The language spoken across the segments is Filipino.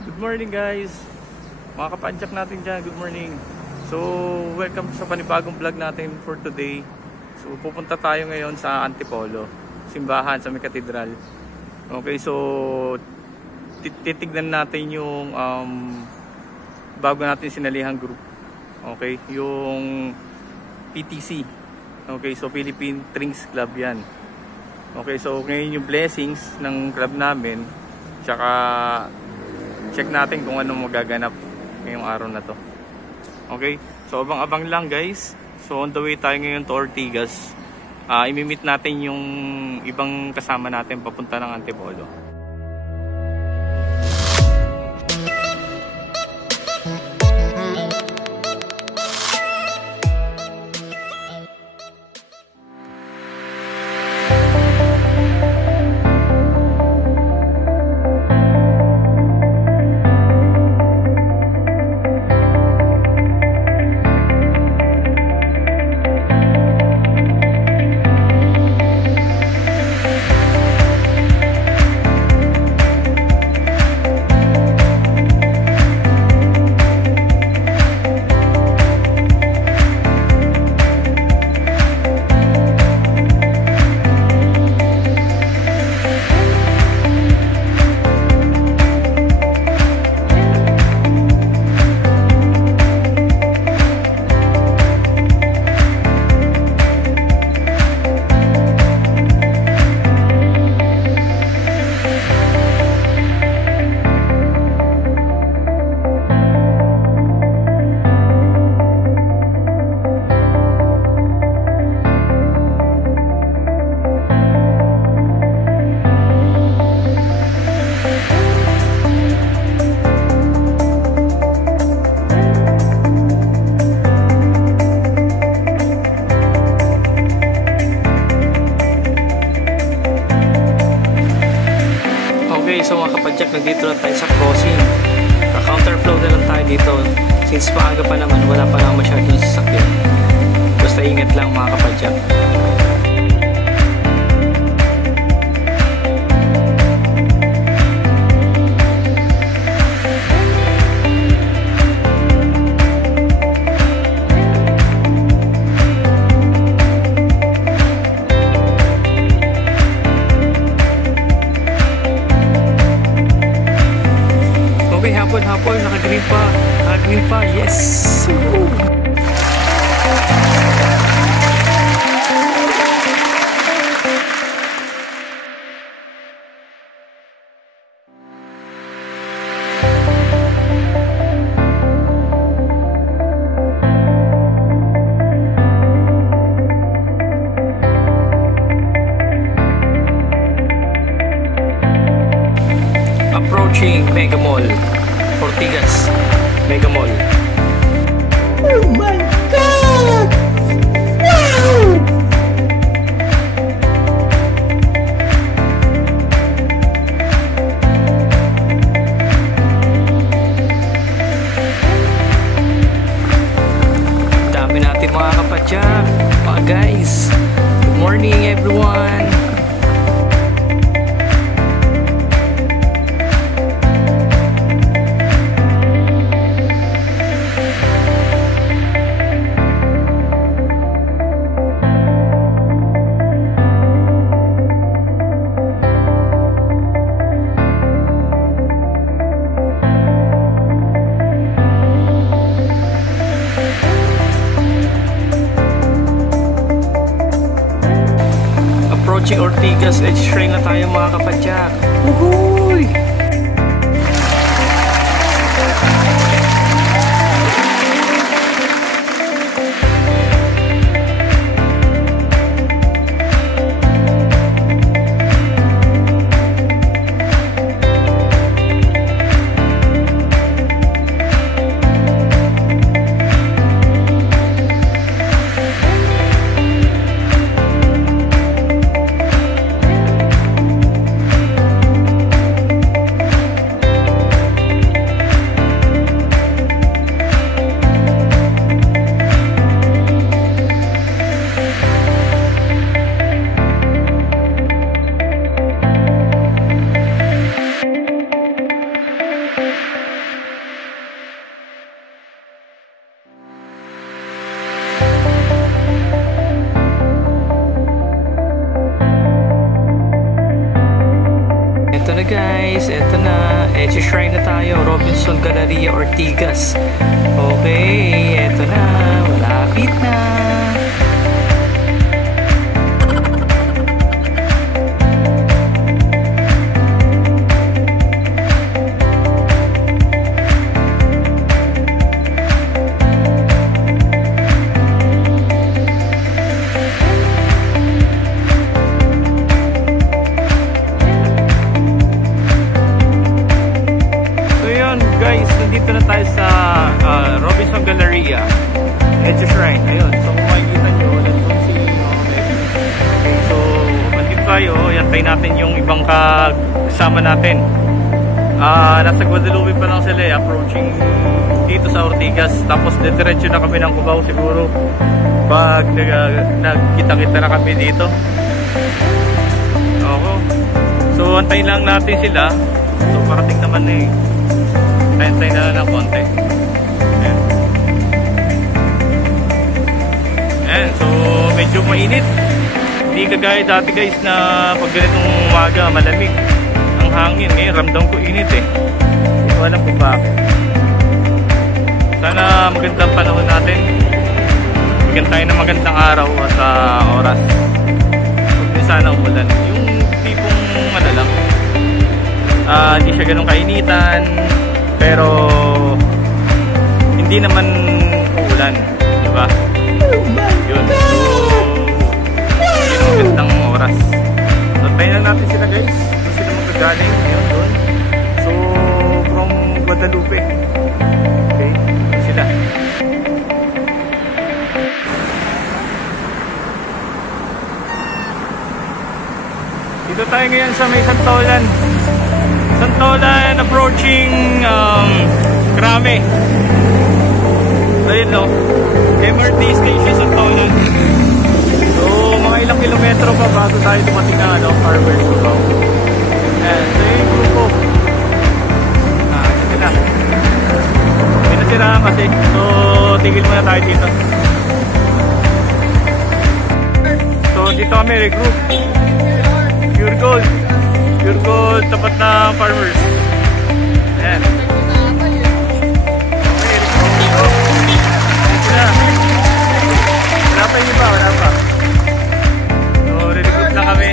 Good morning guys, mga kapadyak natin dyan, good morning. So welcome sa panibagong vlog natin for today. So pupunta tayo ngayon sa Antipolo, simbahan sa may katedral. Okay, so titignan natin yung bago natin sinalihang group. Okay, yung PTC. Okay, so Philippine Trings Club yan. Okay, so ngayon yung blessings ng club namin. Tsaka check natin kung anong magaganap ngayong araw na to. Okay, so abang-abang lang guys. So on the way tayo ngayon to Ortigas. Imimit natin yung ibang kasama natin papunta ng Antipolo. So mga kapadyak, nandito lang tayo sa crossing. Ka-counterflow na lang tayo dito. Since maaga pa naman, wala pa naman masyadong sasakyan. Basta ingat lang mga kapadyak. Hapon, naka-green pa, yes! Approaching Mega Mall. Ortigas Mega Mall. Oh my God! Wow! Dami natin mga kapadyak, mga guys. Good morning everyone. Ortigas Edge Shrine na tayo mga kapadyak. Woohooy! guys, eto na. Shrine na tayo. Robinson Galleria Ortigas. Okay, eto na. Malapit na. Guys, nandito na tayo sa Robinson Galleria Shrine. Ayun, so kung makikita nyo, nandun si okay, so nandito tayo, yantay natin yung ibang kasama natin. Nasa Guadalupe pa lang sila, approaching dito sa Ortigas. Tapos diretso na kami ng Cubao siguro pag nagkita-kita na kami dito. So antayin lang natin sila. So parating naman na eh. Tayo na lang ng konti. Ayan. So medyo mainit. Hindi kagaya dati guys na pag ganitong umaga malamig ang hangin. Ngayon ramdam ko init eh. Hindi ko alam kung bakit. Sana magandang panahon natin. Bigyan tayo ng magandang araw at oras. Huwag sana umulan. Yung tipong ano lang, hindi siya ganun kainitan, pero hindi naman uulan, di ba? Yun. So, yun ang magandang oras. Natayin lang natin sila guys. Doon sila magagaling. Ayun, doon. So, from Guadalupe. Okay, doon sila. Dito tayo ngayon sa may Santolan. Santolan approaching Krame. Ayun no, MRT station Santolan. So mga ilang kilometro pa bago tayo dumating na Farmers Cubao. Ayan, so yung grupo. Ito sila. May nasiraan kasi. So tigil muna tayo dito. So dito kami regroup. Pure Gold. Pure Gold, tapat na Farmers. Ayan. Okay, wala pa yung iba, wala pa. So, re-recruit na kami.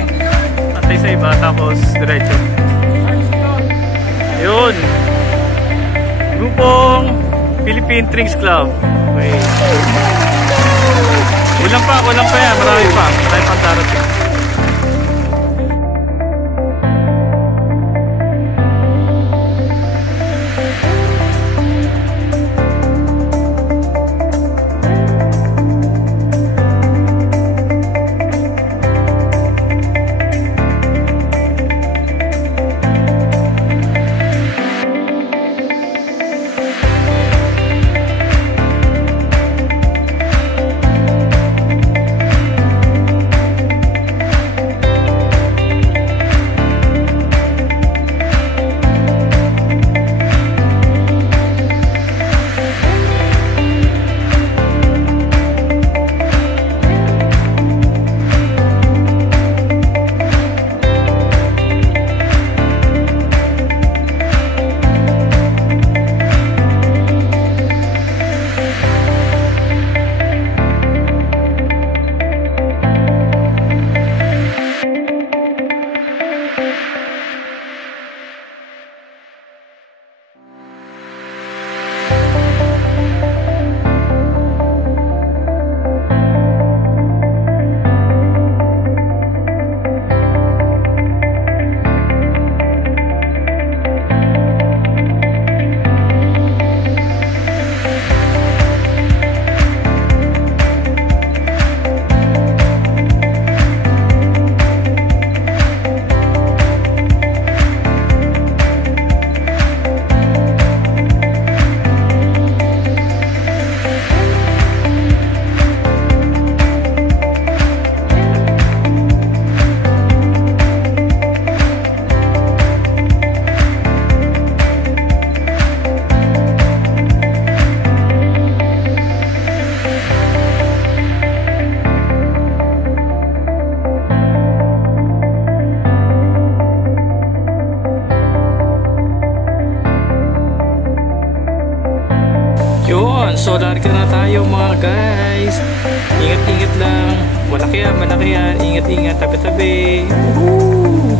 Antay sa iba, tapos diretso. Ayun. Grupong Philippine Drinks Club. Okay. Kulang pa yan. Marami pang darating. Solar ka na tayo mga guys. Ingat-ingat lang. Malaki yan. Ingat-ingat, tabi-tabi. Woohoo!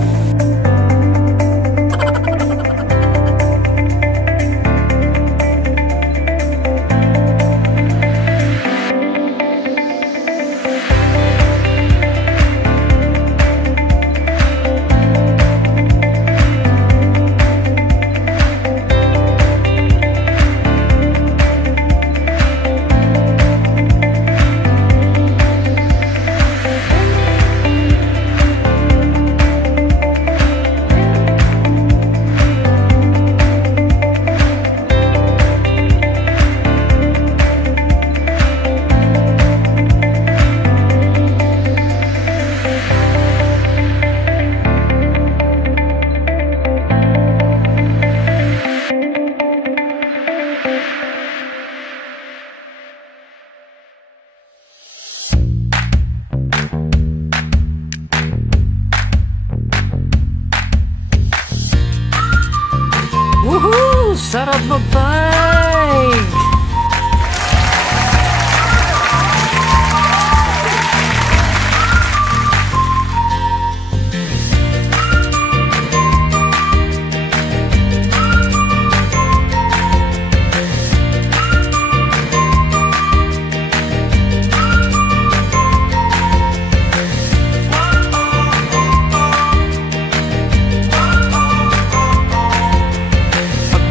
Woohoo! Sarap mag-bike!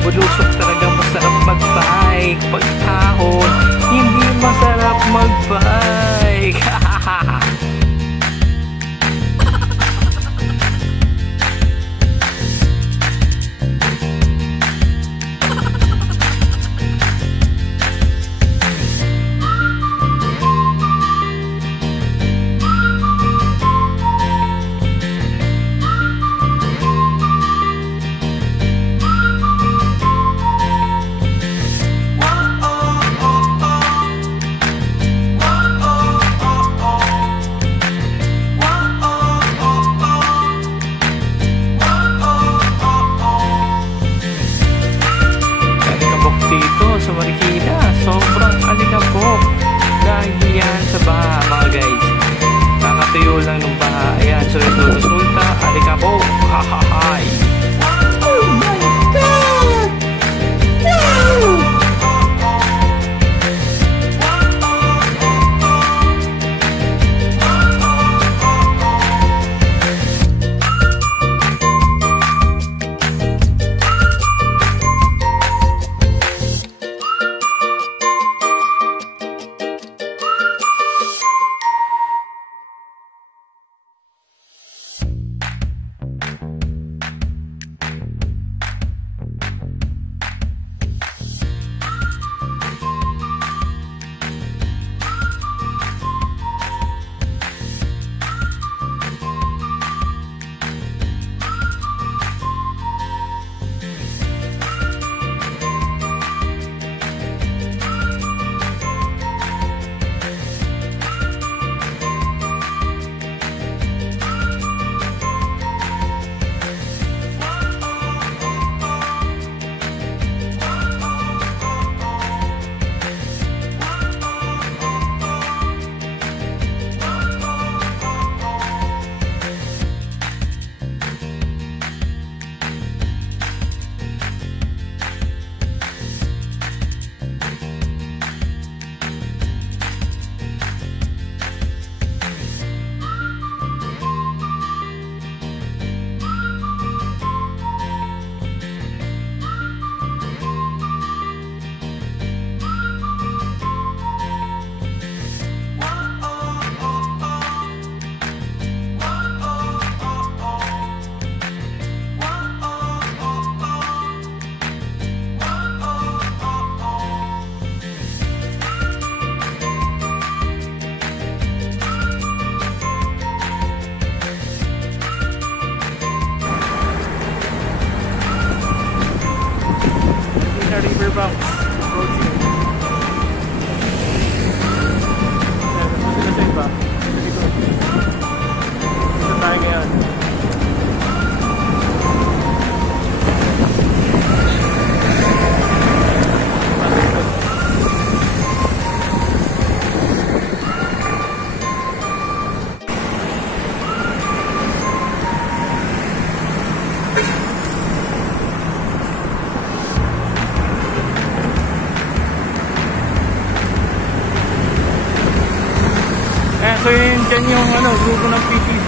Bulusok talaga masarap mag-bike. Pag ahon, hindi masarap mag-bike. Dito sa Marikina, sobrang alikabok dahil yan sa baha mga guys. Kakatuyo lang ng baha. Ayan, so ito resulta, alikabok. Hahahay. Oh my God! No! Riverbanks approaching. Punta sila sa iba. Dito. Dito tayo ngayon. Nandyan yung ano, grupo ng PTC.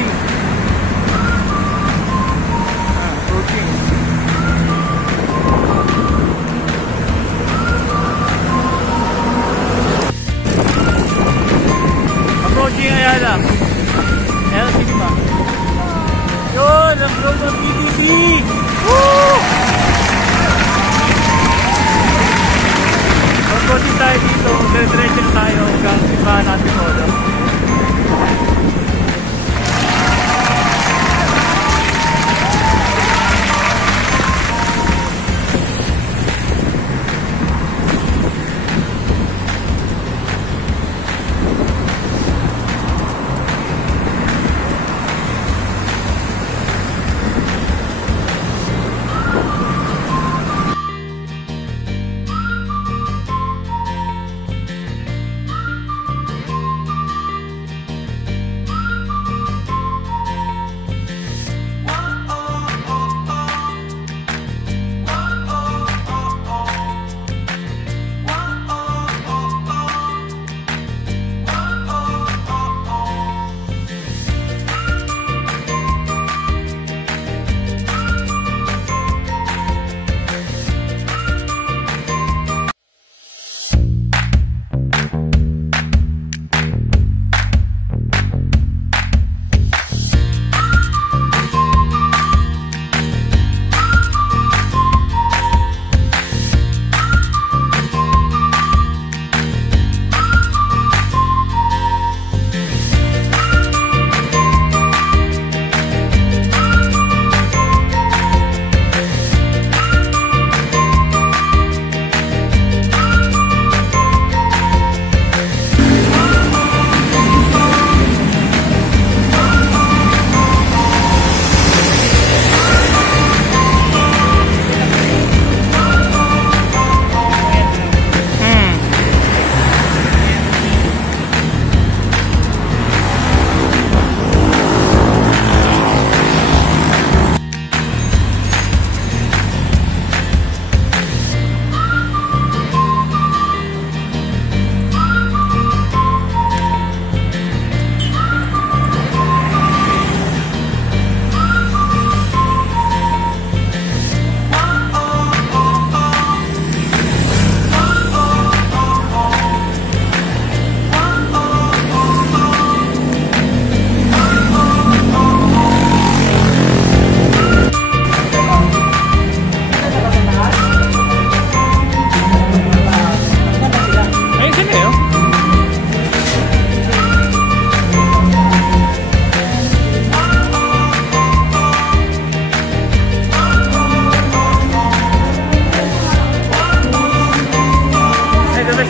Approaching. Approaching Ayala. Ayala Cinema. Yun, ang grupo ng PTC. Woo! Approaching tayo dito. Dire-diretso tayo hanggang sipahan natin mo.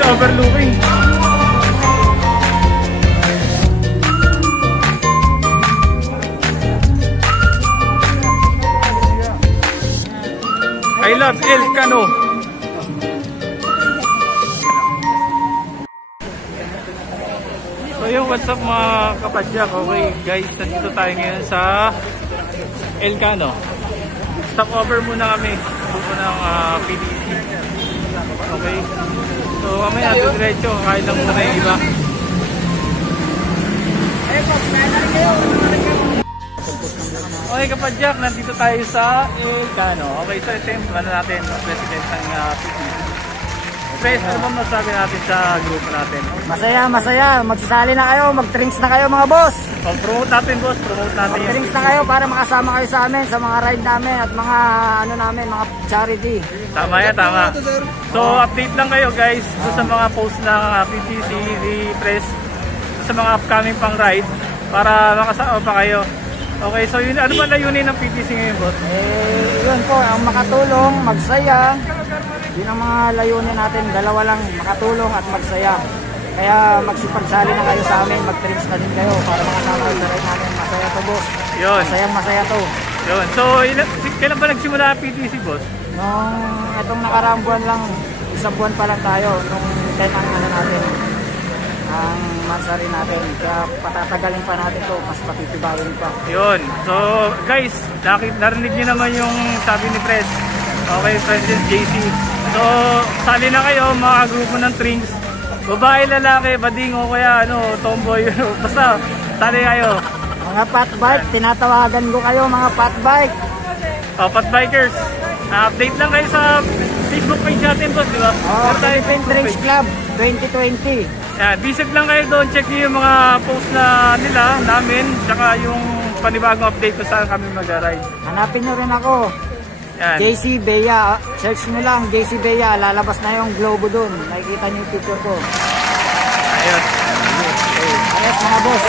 Overlooking. I love El Cano. So yung what's up mga kapadyak. Okay guys, nandito tayo ngayon sa El Cano. Stop over muna kami. Buko ng PDC. Okay. So mamaya diretso, kahit lang muna yung iba. Okay kapadyak, nandito tayo sa El Cano. Okay, so ito yung ano natin, president ng PTC. Pres, ano ba masabi natin sa grupo natin? Masaya, masaya. Magsasali na kayo, mag-drinks na kayo mga boss. So, promote natin boss, promote natin. Mag-drinks na kayo para makasama kayo sa amin, sa mga ride namin at mga ano namin, mga charity. Tama yan, tama. So update lang kayo guys sa mga post ng PTC, ni Press, sa mga upcoming pang ride para makasama pa kayo. Okay, so yun, ano ba layunin ng PTC ngayon boss? Yun po, ang makatulong, magsaya. Yun ang mga layunin natin, dalawa lang, makatulong at magsaya. Kaya magsipagsali na kayo sa amin, mag-drinks na din kayo para makasama kayo sa ride namin. Masaya to boss. Yun. Masaya to. Yun. So kailan ba nagsimula ang PTC boss? Nung itong nakaraang buwan lang, isang buwan pa lang tayo, nung 10 ang ano natin, ang mansari natin. Kaya patatagalin pa natin to, mas patitibayin pa. Yun. So guys, narinig niyo naman yung sabi ni Pres. Okay, President JC. So sali na kayo mga grupo ng Trings. Babae, lalaki, bading o kaya ano, tomboy. Basta Sali kayo. Mga pat bike, tinatawagan ko kayo mga pat bike. Pat bikers. Update lang kayo sa Facebook page natin, boss, di ba? Philippine Drinks Club 2020. Visit lang kayo doon, check nyo yung mga post na nila, namin, tsaka yung panibagong update kung saan kami mag-ride. Hanapin nyo rin ako. Yan. JC Bea, search nyo lang JC Bea, lalabas na yung globo doon. Nakikita nyo yung picture ko. Ayos. Ayos mga boss.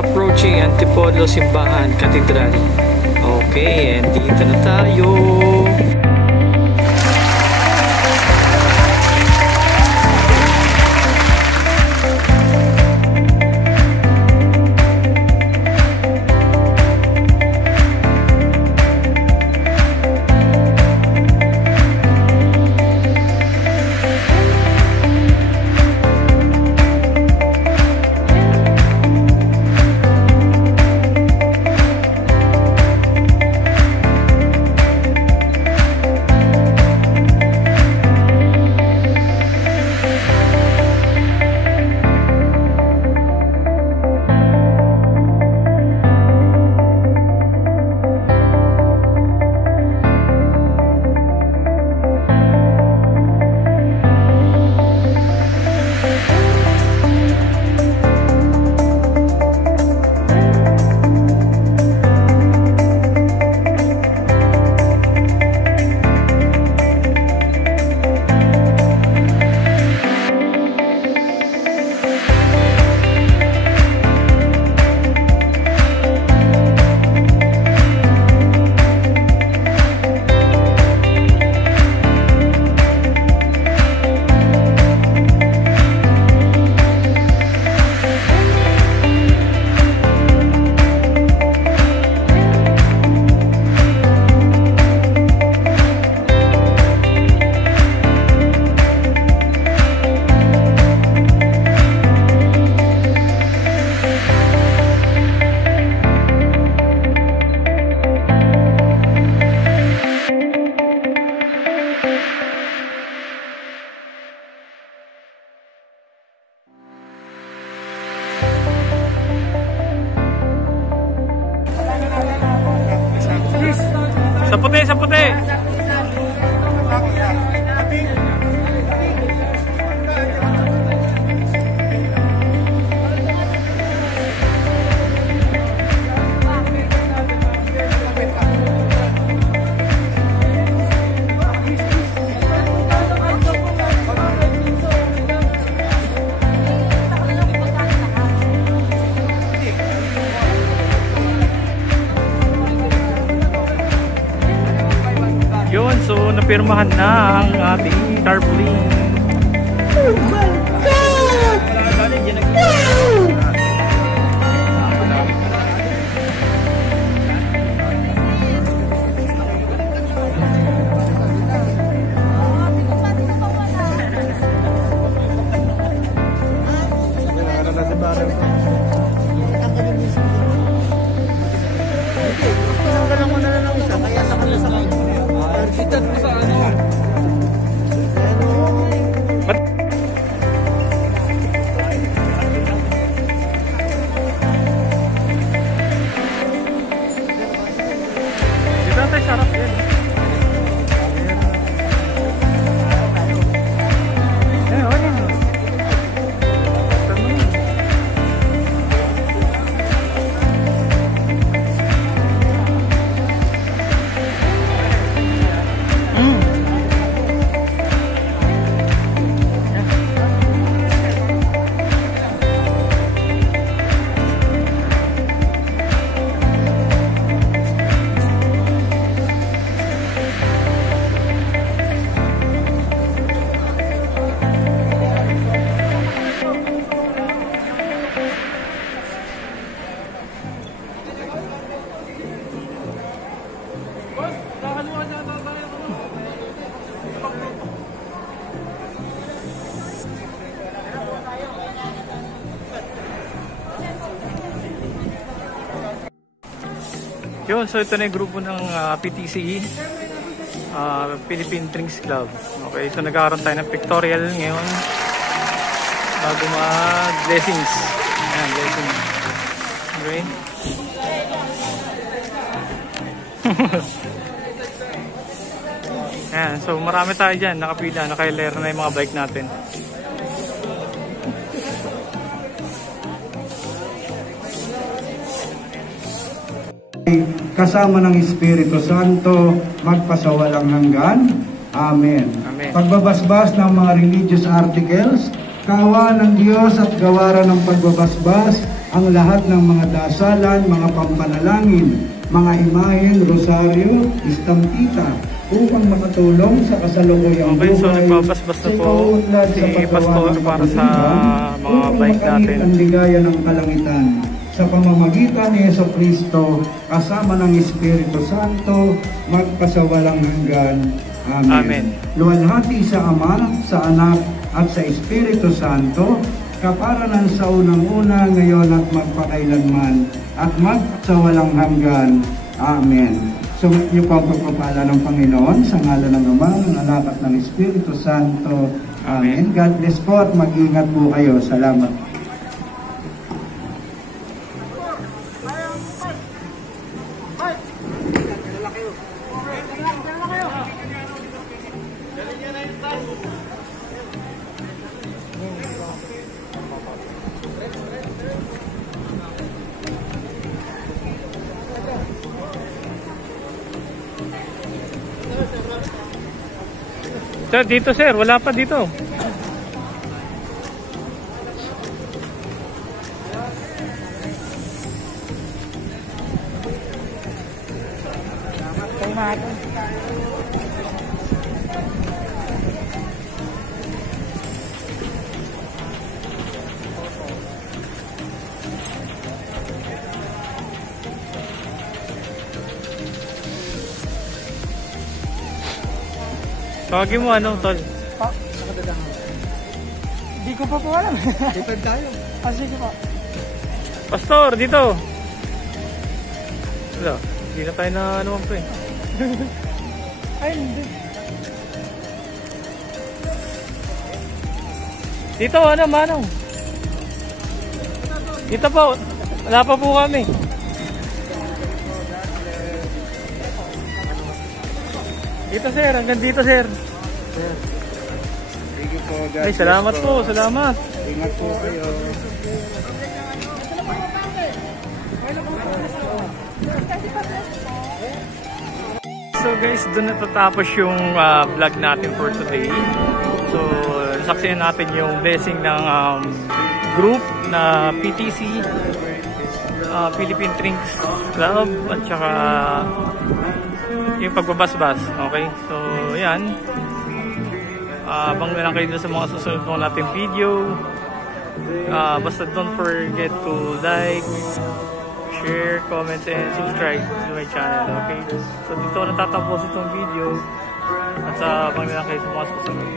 Approaching Antipolo Simbahan Cathedral. Okay, and dito na tayo. Sa puti, sa puti. Yun, so napirmahan na ang ating tarpaulin. Oh my God! Tinanggalan ko na lang ng isa, kaya sa kanila sa kanila. Sitat mo sa ano? Dito tayo sarap yan. Yun, so ito na yung grupo ng PTC, Philippine Drinks Club. Okay, so nagkakaroon tayo ng pictorial ngayon bago mag-blessings. Ayan, blessings. Okay. Ayan, so marami tayo dyan, nakapila, nakailera na yung mga bike natin. Kasama ng Espiritu Santo, magpasawalang hanggan. Amen. Amen. Pagbabasbas ng mga religious articles, kawa ng Diyos at gawaran ng pagbabasbas ang lahat ng mga dasalan, mga pampanalangin, mga imahen, rosaryo, istampita, upang makatulong sa kasalukuyang Okay, so buhay. nagpapasbas na po si Pastor para sa mga bike natin. Ang ligaya ng kalangitan sa pamamagitan ni Jesucristo, kasama ng Espiritu Santo, magpasawalang hanggan. Amen. Amen. Luwalhati sa Ama, sa Anak, at sa Espiritu Santo, kaparanan sa unang-una, ngayon at magpakailanman, at magpasawalang hanggan. Amen. Sumit niyo po ang pagpapala ng Panginoon sa ngalan ng Ama, ng Anak, at ng Espiritu Santo. Amen. God bless po at mag-ingat po kayo. Salamat. Sir, dito sir, wala pa dito. Tawagin mo ano, tol? Hindi ko pa po alam. Dito tayo. Sige po. Pastor, dito. Wala, hindi na tayo na ano po eh. Ay, hindi. Dito, ano, manong? Dito po, wala pa po kami. Dito sir, hanggang dito sir. Thank you po. Ay, salamat po, salamat. Ingat po kayo. So guys, doon natatapos yung vlog natin for today. So, saksiyan natin yung blessing ng group na PTC, Philippine Drinks Club, at saka yung pagbabasbas. Okay, so yan. Abang na lang kayo sa mga susunod mo natin video. Basta don't forget to like, share, comment, and subscribe to my channel. Okay, so dito natatapos itong video. At abang na lang kayo sa mga susunod.